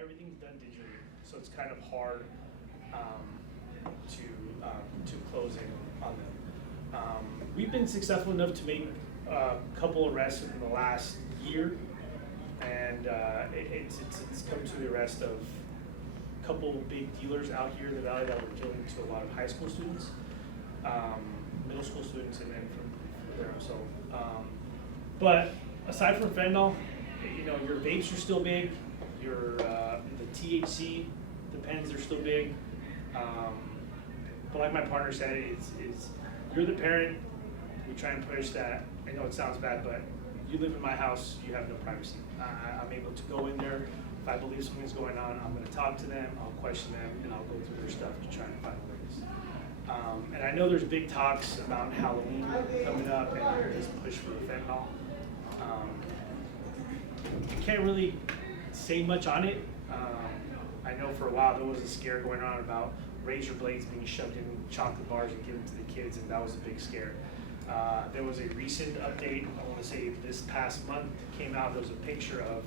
everything's done digitally, so it's kind of hard to close in on them. We've been successful enough to make a couple arrests in the last year, and it's come to the arrest of a couple big dealers out here in the valley that were dealing to a lot of high school students, middle school students, and then from there. So, but aside from fentanyl, you know, your vapes are still big. Your the THC, the pens are still big. But like my partner said, it's you're the parent. We try and push that. I know it sounds bad, but you live in my house, you have no privacy. I'm able to go in there. If I believe something's going on, I'm going to talk to them, I'll question them, and I'll go through their stuff to try and find ways. And I know there's big talks about Halloween coming up and this push for fentanyl. I can't really say much on it. I know for a while there was a scare going on about razor blades being shoved in chocolate bars and given to the kids, and that was a big scare. There was a recent update, I want to say this past month, came out, there was a picture of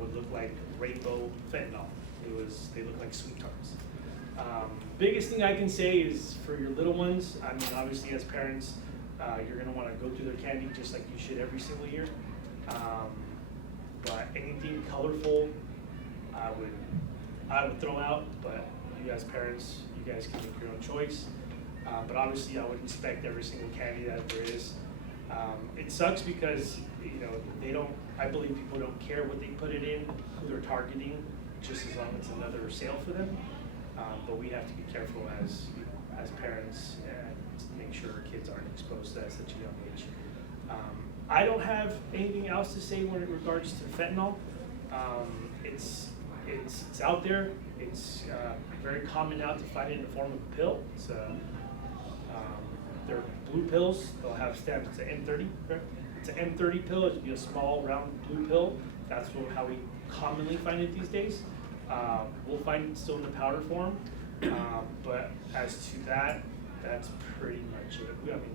what looked like rainbow fentanyl. They look like sweet tarts. Biggest thing I can say is for your little ones, I mean, obviously as parents, you're going to want to go through their candy just like you should every single year. But anything colorful, I would throw out, but you as parents, you guys can make your own choice. But obviously I would inspect every single candy that there is. It sucks because, you know, I believe people don't care what they put it in, who they're targeting, just as long as it's another sale for them. But we have to be careful as parents to make sure our kids aren't exposed to that at such a young age. I don't have anything else to say when it regards to fentanyl. It's out there. It's very common now to find it in the form of a pill. They're blue pills. They'll have stamps. It's an M30, correct? It's an M30 pill. It'd be a small, round blue pill. That's how we commonly find it these days. We'll find it still in the powder form. But as to that, that's pretty much it. I mean,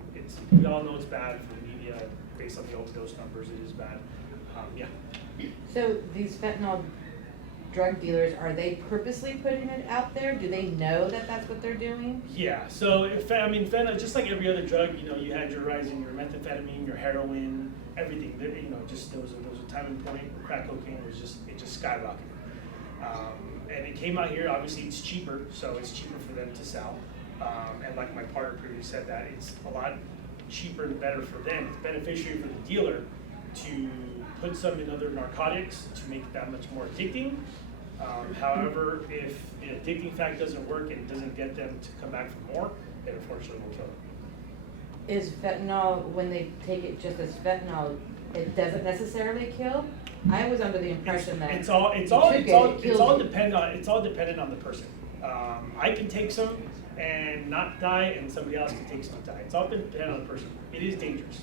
we all know it's bad for media. Based on the overdose numbers, it is bad. Yeah. So these fentanyl drug dealers, are they purposely putting it out there? Do they know that that's what they're doing? Yeah, so fentanyl, just like every other drug, you know, you had your rise in your methamphetamine, your heroin, everything. You know, just there was a time and point where crack cocaine it just skyrocketed. And it came out here. Obviously, it's cheaper, so it's cheaper for them to sell. And like my partner previously said, that it's a lot cheaper and better for them. It's beneficiary for the dealer to put some in other narcotics to make it that much more addicting. However, if the addicting fact doesn't work and it doesn't get them to come back for more, it unfortunately will kill them. Is fentanyl, when they take it just as fentanyl, it doesn't necessarily kill? I was under the impression that it's all dependent on the person. I can take some and not die, and somebody else can take some and die. It's all dependent on the person. It is dangerous.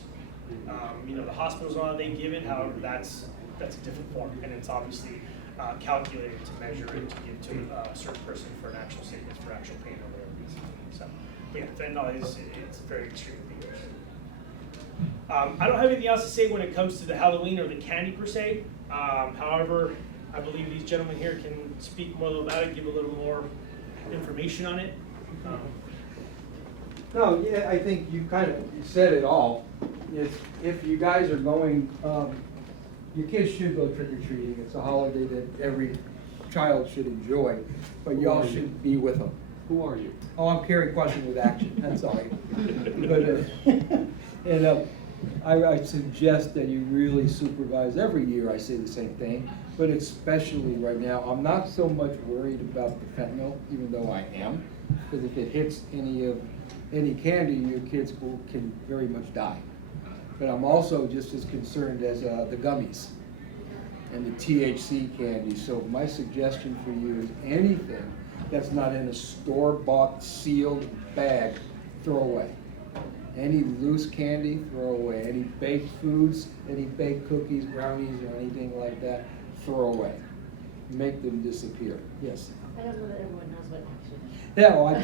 You know, the hospitals on they give it, however, that's a different form, and it's obviously calculated to measure it to give to a certain person for an actual sickness, for actual pain or whatever it is. So, but yeah, fentanyl it's very extremely dangerous. I don't have anything else to say when it comes to the Halloween or the candy per se. However, I believe these gentlemen here can speak more about it, give a little more information on it. No, yeah, I think you said it all. If you guys are going, your kids should go trick-or-treating. It's a holiday that every child should enjoy, but y'all should be with them. Who are you? Oh, I'm Kerry Question with Action, that's all. But, I suggest that you really supervise. Every year I say the same thing, but especially right now. I'm not so much worried about the fentanyl, even though I am, because if it hits any candy, your kids can very much die. But I'm also just as concerned as the gummies and the THC candy. So my suggestion for you is anything that's not in a store-bought sealed bag, throw away. Any loose candy, throw away. Any baked foods, any baked cookies, brownies, or anything like that, throw away. Make them disappear. Yes? I don't know that everyone knows what action is. Yeah, well,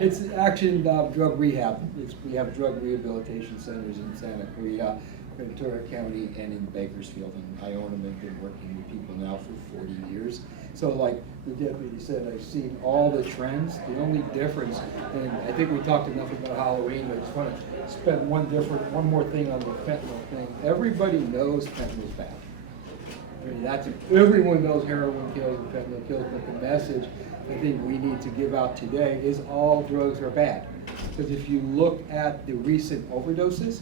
it's Action Drug Rehab. We have drug rehabilitation centers in Santa Clarita. Ventura County and in Bakersfield, and I own them and been working with people now for 40 years. So like the deputy said, I've seen all the trends. The only difference, and I think we talked enough about Halloween, but I just want to spend one more thing on the fentanyl thing. Everybody knows fentanyl's bad. I mean, everyone knows heroin kills and fentanyl kills, but the message I think we need to give out today is all drugs are bad. Because if you look at the recent overdoses,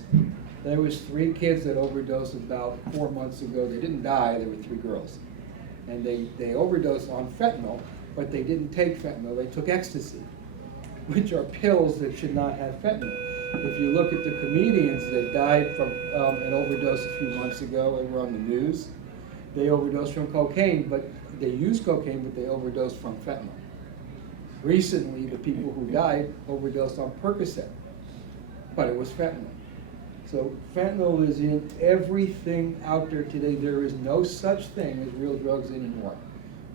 there was 3 kids that overdosed about 4 months ago. They didn't die, there were 3 girls. And they overdosed on fentanyl, but they didn't take fentanyl, they took ecstasy, which are pills that should not have fentanyl. If you look at the comedians that died from an overdose a few months ago, they were on the news, they overdosed from cocaine, but they used cocaine, but they overdosed from fentanyl. Recently, the people who died overdosed on Percocet, but it was fentanyl. So fentanyl is in everything out there today. There is no such thing as real drugs anymore.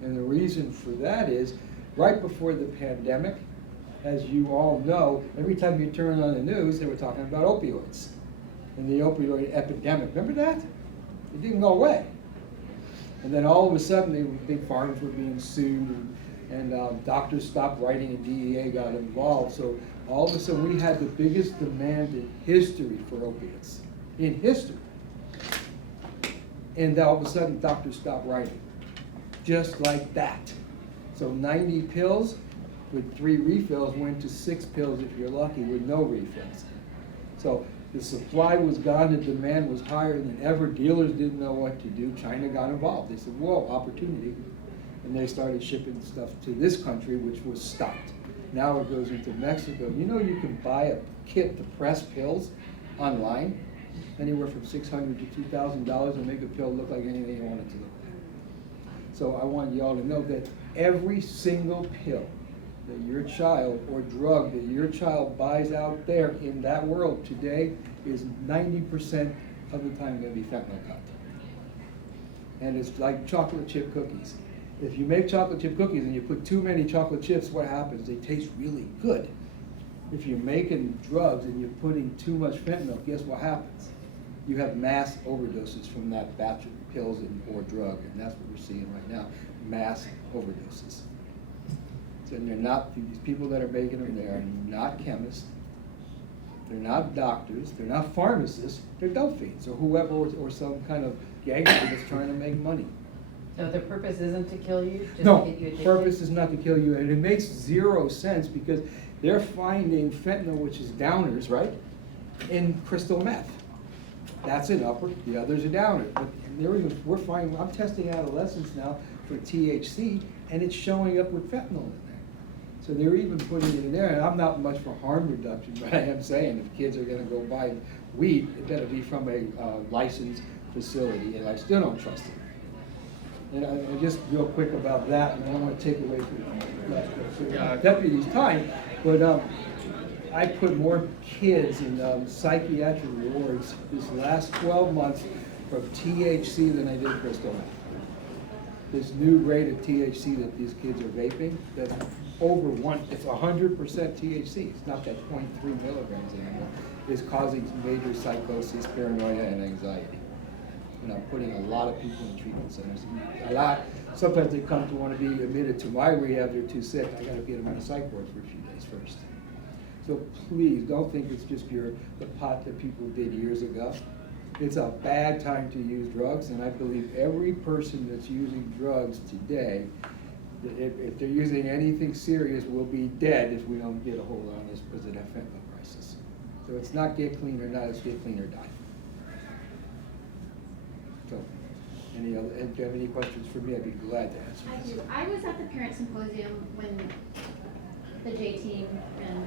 And the reason for that is, right before the pandemic, as you all know, every time you turn on the news, they were talking about opioids and the opioid epidemic. Remember that? It didn't go away. And then all of a sudden, big farms were being sued, and doctors stopped writing, and DEA got involved. So all of a sudden, we had the biggest demand in history for opiates, in history. And all of a sudden, doctors stopped writing, just like that. So 90 pills with 3 refills went to 6 pills if you're lucky, with no refills. So the supply was gone, the demand was higher than ever. Dealers didn't know what to do. China got involved. They said, whoa, opportunity. And they started shipping stuff to this country, which was stopped. Now it goes into Mexico. You know, you can buy a kit to press pills online, anywhere from $600 to $2,000, and make a pill look like anything you want it to look like. So I want you all to know that every single pill that your child or drug that your child buys out there in that world today is 90% of the time going to be fentanyl cut. And it's like chocolate chip cookies. If you make chocolate chip cookies and you put too many chocolate chips, what happens? They taste really good. If you're making drugs and you're putting too much fentanyl, guess what happens? You have mass overdoses from that batch of pills or drug, and that's what we're seeing right now, mass overdoses. So they're not, these people that are making them, they are not chemists, they're not doctors, they're not pharmacists, they're dope fiends or whoever, or some kind of gangster that's trying to make money. So the purpose isn't to kill you, just No, to get you addicted? purpose is not to kill you, and it makes 0 sense because they're finding fentanyl, which is downers, right, in crystal meth. That's an upper, the others are downers. But we're finding, I'm testing adolescents now for THC, and it's showing up with fentanyl in there. So they're even putting it in there, and I'm not much for harm reduction, but I am saying if kids are gonna go buy weed, it better be from a licensed facility, and I still don't trust it. And I just real quick about that, and I don't want to take away from the deputy's time, but I put more kids in psychiatric wards this last 12 months from THC than I did crystal meth. This new grade of THC that these kids are vaping, that's it's 100% THC. It's not that 0.3 milligrams anymore. It's causing major psychosis, paranoia, and anxiety. And I'm putting a lot of people in treatment centers. Sometimes they come to want to be admitted to my rehab, they're too sick. I got to get them on a psych ward for a few days first. So please, don't think it's just the pot that people did years ago. It's a bad time to use drugs, and I believe every person that's using drugs today, if they're using anything serious, will be dead if we don't get a hold on this because of that fentanyl crisis. So it's not get clean or not, it's get clean or die. So, if you have any questions for me, I'd be glad to answer. I do. I was at the parent symposium when the J team and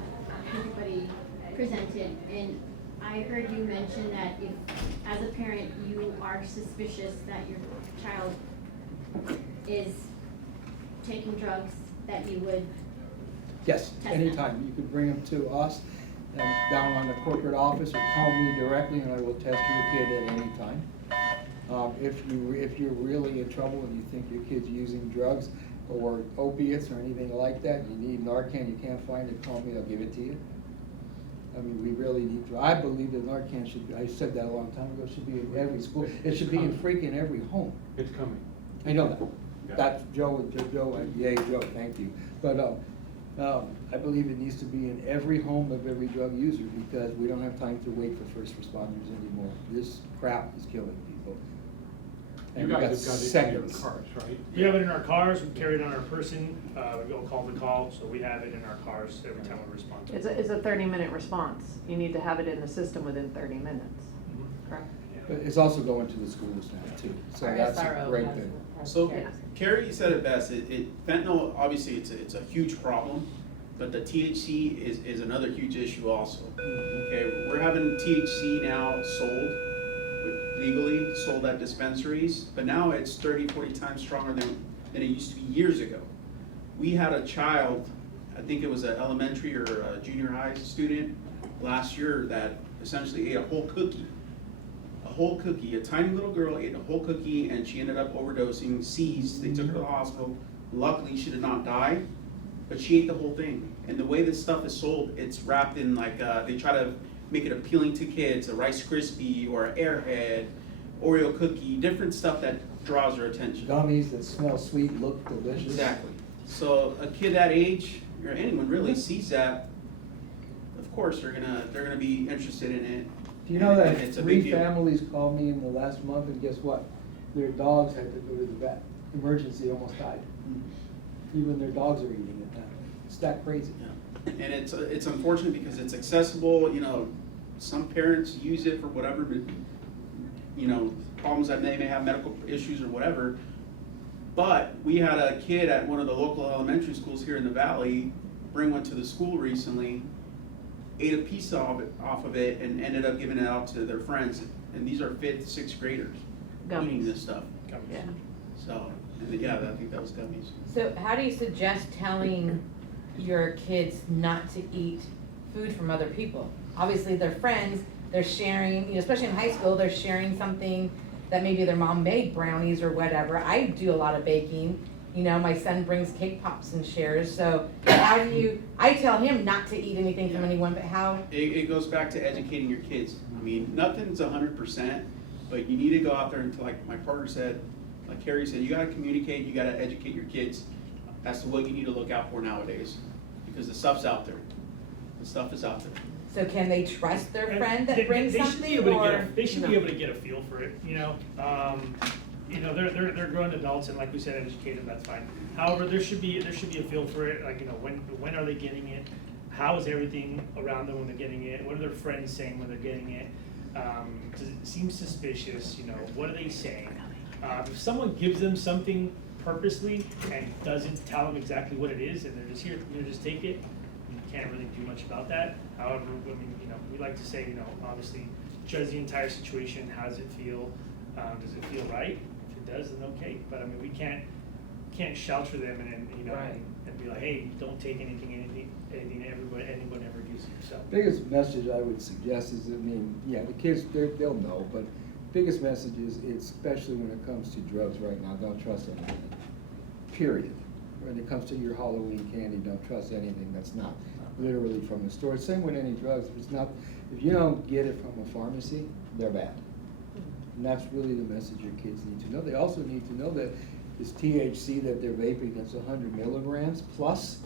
everybody presented, and I heard you mention that if, as a parent, you are suspicious that your child is taking drugs, that you would Yes, test anytime. You could bring them to us down on the corporate office or call me directly, and I will test your kid at any time. If you're really in trouble and you think your kid's using drugs or opiates or anything like that, you need Narcan, you can't find it, call me, I'll give it to you. I mean, we really need to, I believe that Narcan should be, I said that a long time ago, should be in every school. It should be in freaking every home. It's coming. I know that. Yeah. That's Joe, yay, Joe, thank you. But, I believe it needs to be in every home of every drug user because we don't have time to wait for first responders anymore. This crap is killing people. You And we got guys have got it in seconds. your cars, right? We have it in our cars, we carry it on our person, we go call to call, so we have it in our cars every time we respond to it. It's a 30-minute response. You need to have it in the system within 30 minutes, Mhm. correct? But it's also going to the schools now too, so Our that's a SRO great has- thing. has- So Yeah. Carrie said it best, fentanyl, obviously, it's a huge problem, but the THC is another huge issue also. Okay, we're having THC now sold, legally sold at dispensaries, but now it's 30, 40 times stronger than it used to be years ago. We had a child, I think it was an elementary or a junior high student last year that essentially ate a whole cookie. A whole cookie, a tiny little girl ate a whole cookie and she ended up overdosing, seized, they took her to the hospital. Luckily, she did not die, but she ate the whole thing. And the way this stuff is sold, it's wrapped in like, they try to make it appealing to kids, a Rice Krispie or an Airhead, Oreo cookie, different stuff that draws their attention. Gummies that smell sweet, look delicious. Exactly. So a kid that age, or anyone really sees that, of course, they're gonna be interested in it. Do you know And that it's a 3 big deal. families called me in the last month and guess what? Their dogs had to go to the vet, emergency, almost died. Even their dogs are eating it now. It's that crazy. Yeah. And it's unfortunate because it's accessible, you know, some parents use it for whatever, but, you know, problems that they may have, medical issues or whatever. But we had a kid at one of the local elementary schools here in the valley, bring one to the school recently, ate a piece off of it and ended up giving it out to their friends. And these are 5th, 6th graders eating Gummies. this stuff. Yeah. So, and yeah, I think that was gummies. So how do you suggest telling your kids not to eat food from other people? Obviously, they're friends, they're sharing, you know, especially in high school, they're sharing something that maybe their mom made, brownies or whatever. I do a lot of baking. You know, my son brings cake pops and shares. So how do you, I tell him not to eat anything from anyone, but how? It goes back to educating your kids. I mean, nothing's 100%, but you need to go out there and, like my partner said, like Carrie said, you gotta communicate, you gotta educate your kids as to what you need to look out for nowadays, because the stuff's out there. The stuff is out there. So can they trust their And friend that they- brings they should something, be able to or? get they should be No. able to get a feel for it, you know? You know, they're grown adults and like we said, educate them, that's fine. However, there should be a feel for it, like, you know, when are they getting it? How is everything around them when they're getting it? What are their friends saying when they're getting it? Does it seem suspicious, you know, what are they saying? If someone gives them something purposely and doesn't tell them exactly what it is and they're just here, you know, just take it, you can't really do much about that. However, I mean, you know, we like to say, you know, obviously, judge the entire situation, how does it feel? Does it feel right? If it does, then okay, but I mean, we can't shelter them and, you know, Right. and be like, hey, don't take anything anyone ever gives you, so. Biggest message I would suggest is, I mean, yeah, the kids, they'll know, but biggest message is, especially when it comes to drugs right now, don't trust anything. Period. When it comes to your Halloween candy, don't trust anything that's not literally from the store. Same with any drugs. If it's not, if you don't get it from a pharmacy, they're bad. And that's really the message your kids need to know. They also need to know that this THC that they're vaping, that's 100 milligrams plus,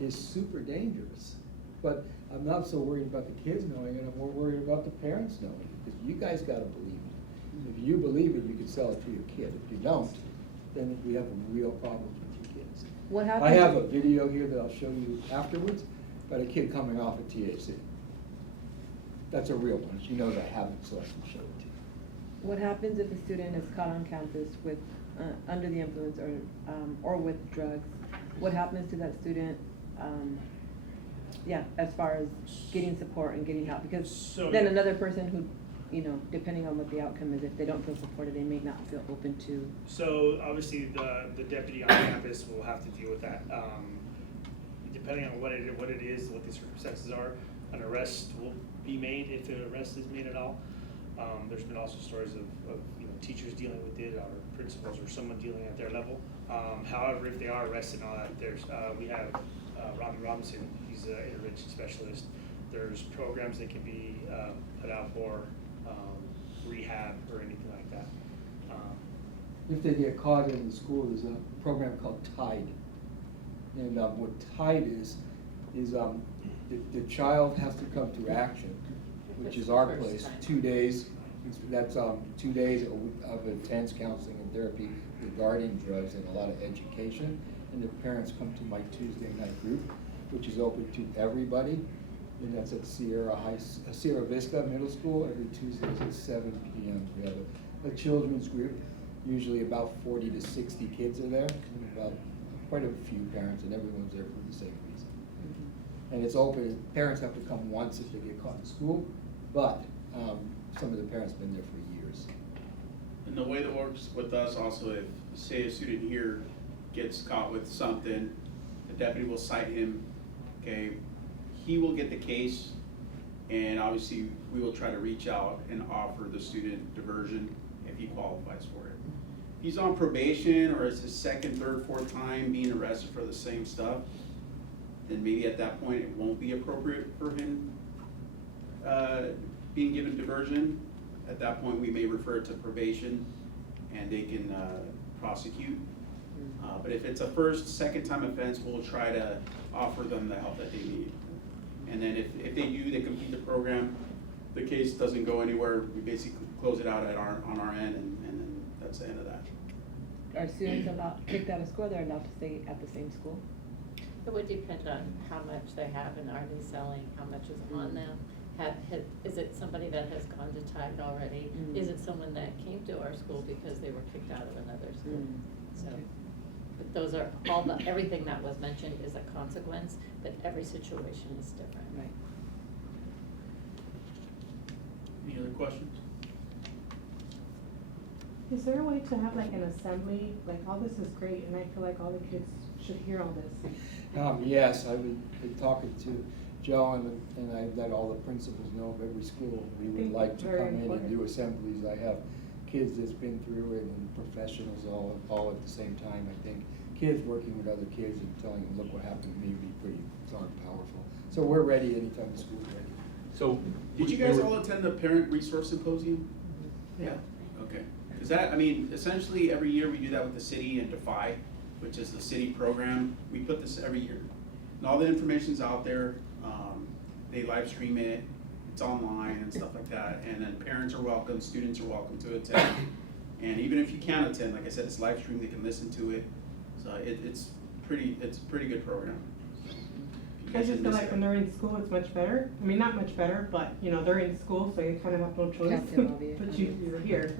is super dangerous. But I'm not so worried about the kids knowing it, I'm more worried about the parents knowing it, because you guys gotta believe it. If you believe it, you can sell it to your kid. If you don't, then we have a real problem with your kids. What I happens? have a video here that I'll show you afterwards, about a kid coming off of THC. That's a real one. She knows I have it, so I can show it to you. What happens if a student is caught on campus with, under the influence or with drugs? What happens to that student, as far as getting support and getting help? Because So, then yeah. another person who, you know, depending on what the outcome is, if they don't feel supported, they may not feel open to. So obviously, the deputy on campus will have to deal with that. Depending on what it is, what the circumstances are, an arrest will be made if an arrest is made at all. There's been also stories of you know, teachers dealing with it, or principals, or someone dealing at their level. However, if they are arrested and all that, we have Robbie Robinson. He's an intervention specialist. there's programs that can be put out for rehab or anything like that. If they get caught in the school, there's a program called TIDE. And what TIDE is the child has to come to action, which is our place, 2 days. That's 2 days of intense counseling and therapy regarding drugs and a lot of education. And the parents come to my Tuesday night group, which is open to everybody. And that's at Sierra Vista Middle School, every Tuesdays at 7 p.m. We have a children's group, usually about 40 to 60 kids are there, and about quite a few parents, and everyone's there for the same reason. And it's open, parents have to come once if they get caught in school, but some of the parents have been there for years. And the way that works with us also, if, say, a student here gets caught with something, the deputy will cite him, okay? He will get the case, and obviously, we will try to reach out and offer the student diversion if he qualifies for it. If he's on probation, or it's his second, third, fourth time being arrested for the same stuff, then maybe at that point, it won't be appropriate for him being given diversion. At that point, we may refer it to probation, and they can prosecute. But if it's a first, second time offense, we'll try to offer them the help that they need. And then if they complete the program, the case doesn't go anywhere, we basically close it out on our end, and then that's the end of that. Are students kicked out of school, they're allowed to stay at the same school? It would depend on how much they have and are they selling, how much is on them. Is it somebody that has gone to Tide already? Is it someone that came to our school because they were kicked out of another school? So, but those are everything that was mentioned is a consequence, but every situation is different. Right. Any other questions? Is there a way to have like an assembly, like all this is great and I feel like all the kids should hear all this? Yes, I would be talking to Joe and I let all the principals know of every school. We would like to come Very in and important. do assemblies. I have kids that's been through it and professionals all at the same time. I think kids working with other kids and telling them, look what happened to me, would be pretty darn powerful. So we're ready anytime the school's ready. So. Did you guys all attend the Parent Resource Symposium? Yeah. Okay. Is that, I mean, essentially every year we do that with the city and Defy, which is the city program. We put this every year. And all the information's out there. They live stream it. It's online and stuff like that. And then parents are welcome, students are welcome to attend. And even if you can't attend, like I said, it's live streamed, they can listen to it. So it's a pretty good program. I just feel like when they're in school, it's much better. I mean, not much better, but you know, they're in school, so you kind of have no choice. Captain Obvious. But you're here.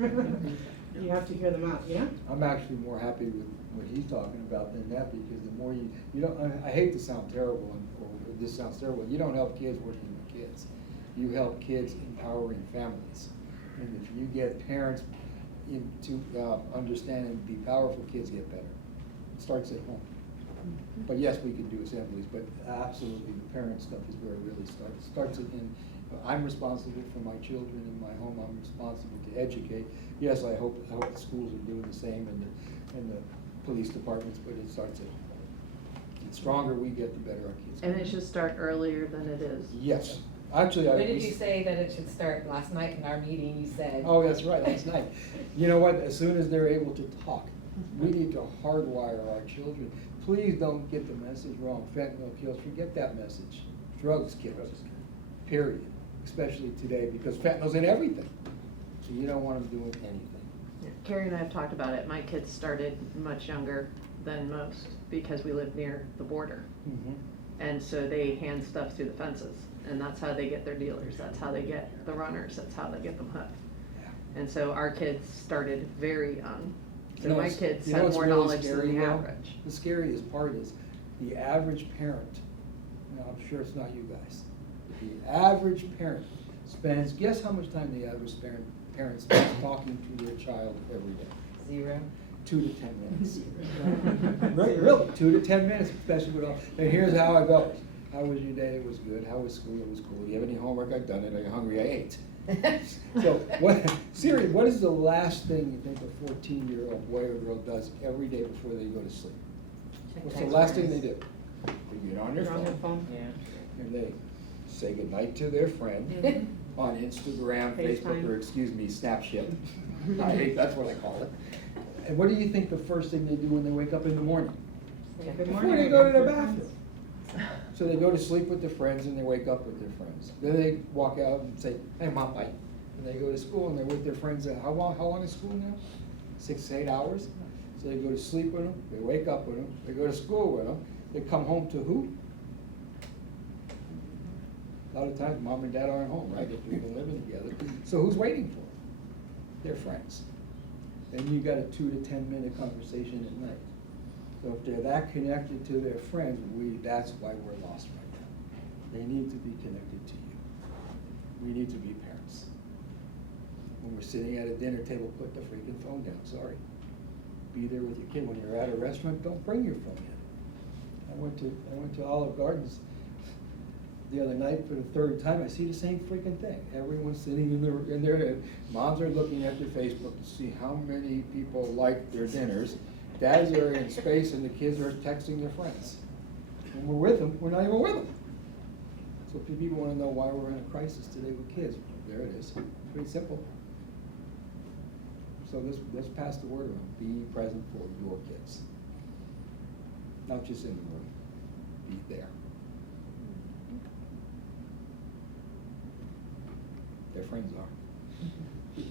You have to hear them out, yeah? I'm actually more happy with what he's talking about than that, because the more you don't, I hate to sound terrible, or this sounds terrible, you don't help kids working with kids. You help kids empowering families. And if you get parents to understand and be powerful, kids get better. It starts at home. But yes, we can do assemblies, but absolutely the parent stuff is where it really starts in. I'm responsible for my children in my home. I'm responsible to educate. Yes, I hope the schools are doing the same and the police departments, but it starts at home. The stronger we get, the better our kids get. And it should start earlier than it is. Yes, actually, When did you say that it should start? Last night in our meeting, you said. Oh, that's right, last night. You know what, as soon as they're able to talk, we need to hardwire our children. Please don't get the message wrong. Fentanyl kills, forget that message. Drugs kill, period. Especially today, because fentanyl's in everything. So you don't want them doing anything. Yeah, Carrie and I have talked about it. My kids started much younger than most because we live near the border. And so they hand stuff through the fences, and that's how they get their dealers. That's how they get the runners. That's how they get them hooked. And so our kids started very young. So my kids have more knowledge than the average. The scariest part is the average parent, now I'm sure it's not you guys, the average parent spends, guess how much time the average parent spends talking to their child every day? 0. 2 to 10 minutes. Really, 2 to 10 minutes, especially with all, and here's how it goes. How was your day? It was good. How was school? It was cool. Do you have any homework? I've done it. Are you hungry? I ate. So, Siri, what is the last thing you think a 14-year-old boy or girl does every day before they go to sleep? What's the last thing they do? They get on their You're on their phone. phone. Yeah. And say goodnight to their friend on Instagram, Facebook, FaceTime. or excuse me, Snapchat. That's what I call it. And what do you think the first thing they do when they wake up in the morning? Good Before morning. they go to the Good bathroom. So they go to sleep with their friends and they wake up with their friends. Then they walk out and say, hey, Mom, bye. And they go to school and they're with their friends. How long is school now? 6 to 8 hours? So they go to sleep with them, they wake up with them, they go to school with them, they come home to who? A lot of times, Mom and Dad aren't home, right? If we've been living together. So who's waiting for them? Their friends. And you got a 2 to 10 minute conversation at night. So if they're that connected to their friends, that's why we're lost right now. They need to be connected to you. We need to be parents. When we're sitting at a dinner table, put the freaking phone down, sorry. Be there with your kid. When you're at a restaurant, don't bring your phone in. I went to Olive Gardens the other night for the 3rd time. I see the same freaking thing. Everyone's sitting in their moms are looking at their Facebook to see how many people like their dinners. Dads are in space and the kids are texting their friends. When we're with them, we're not even with them. So if people want to know why we're in a crisis today with kids, there it is. Pretty simple. So let's pass the word around. Be present for your kids. Not just in the room. Be there. Their friends are.